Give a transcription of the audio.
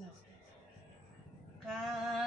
não. Car...